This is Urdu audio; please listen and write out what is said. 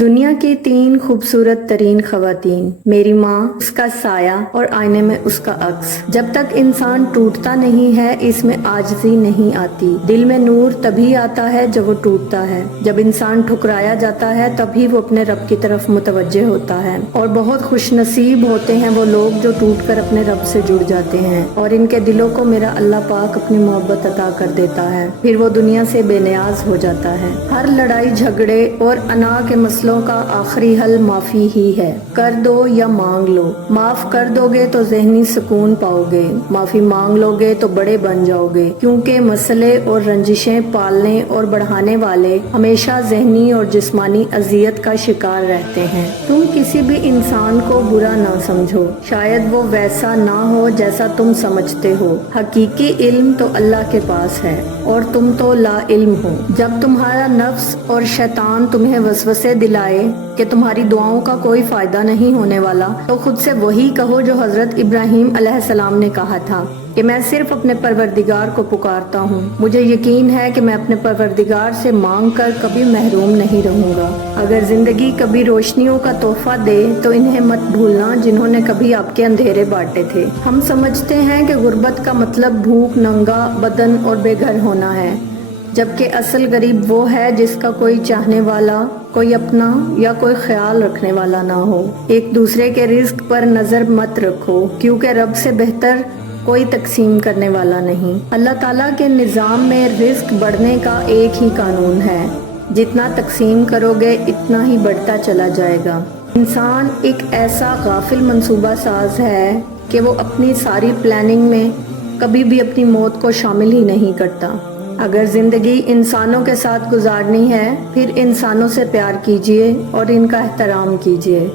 دنیا کی 3 خوبصورت ترین خواتین، میری ماں، اس کا سایہ اور آئینے میں اس کا عکس۔ جب تک انسان ٹوٹتا نہیں ہے اس میں عاجزی نہیں آتی۔ دل میں نور تبھی آتا ہے جب وہ ٹوٹتا ہے۔ جب انسان ٹھکرایا جاتا ہے تبھی وہ اپنے رب کی طرف متوجہ ہوتا ہے، اور بہت خوش نصیب ہوتے ہیں وہ لوگ جو ٹوٹ کر اپنے رب سے جڑ جاتے ہیں اور ان کے دلوں کو میرا اللہ پاک اپنی محبت عطا کر دیتا ہے، پھر وہ دنیا سے بے نیاز ہو جاتا ہے۔ ہر لڑائی جھگڑے اور انا کے مسئلوں کا آخری حل معافی ہی ہے۔ کر دو یا مانگ لو، معاف کر دو گے تو ذہنی سکون پاؤ گے، معافی مانگ لو گے تو بڑے بن جاؤ گے، کیونکہ مسئلے اور رنجشیں پالنے اور بڑھانے والے ہمیشہ ذہنی اور جسمانی اذیت کا شکار رہتے ہیں۔ تم کسی بھی انسان کو برا نہ سمجھو، شاید وہ ویسا نہ ہو جیسا تم سمجھتے ہو۔ حقیقی علم تو اللہ کے پاس ہے اور تم تو لا علم ہو۔ جب تمہارا نفس اور شیطان تمہیں وسوسے دلائے کہ تمہاری دعاؤں کا کوئی فائدہ نہیں ہونے والا، تو خود سے وہی کہو جو حضرت ابراہیم علیہ السلام نے کہا تھا کہ میں صرف اپنے پروردگار کو پکارتا ہوں، مجھے یقین ہے کہ میں اپنے پروردگار سے مانگ کر کبھی محروم نہیں رہوں گا۔ اگر زندگی کبھی روشنیوں کا تحفہ دے تو انہیں مت بھولنا جنہوں نے کبھی آپ کے اندھیرے بانٹے تھے۔ ہم سمجھتے ہیں کہ غربت کا مطلب بھوک، ننگا بدن اور بے گھر ہونا ہے، جبکہ اصل غریب وہ ہے جس کا کوئی چاہنے والا، کوئی اپنا یا کوئی خیال رکھنے والا نہ ہو۔ ایک دوسرے کے رزق پر نظر مت رکھو، کیونکہ رب سے بہتر کوئی تقسیم کرنے والا نہیں۔ اللہ تعالیٰ کے نظام میں رزق بڑھنے کا ایک ہی قانون ہے، جتنا تقسیم کرو گے اتنا ہی بڑھتا چلا جائے گا۔ انسان ایک ایسا غافل منصوبہ ساز ہے کہ وہ اپنی ساری پلاننگ میں کبھی بھی اپنی موت کو شامل ہی نہیں کرتا۔ اگر زندگی انسانوں کے ساتھ گزارنی ہے پھر انسانوں سے پیار کیجیے اور ان کا احترام کیجیے۔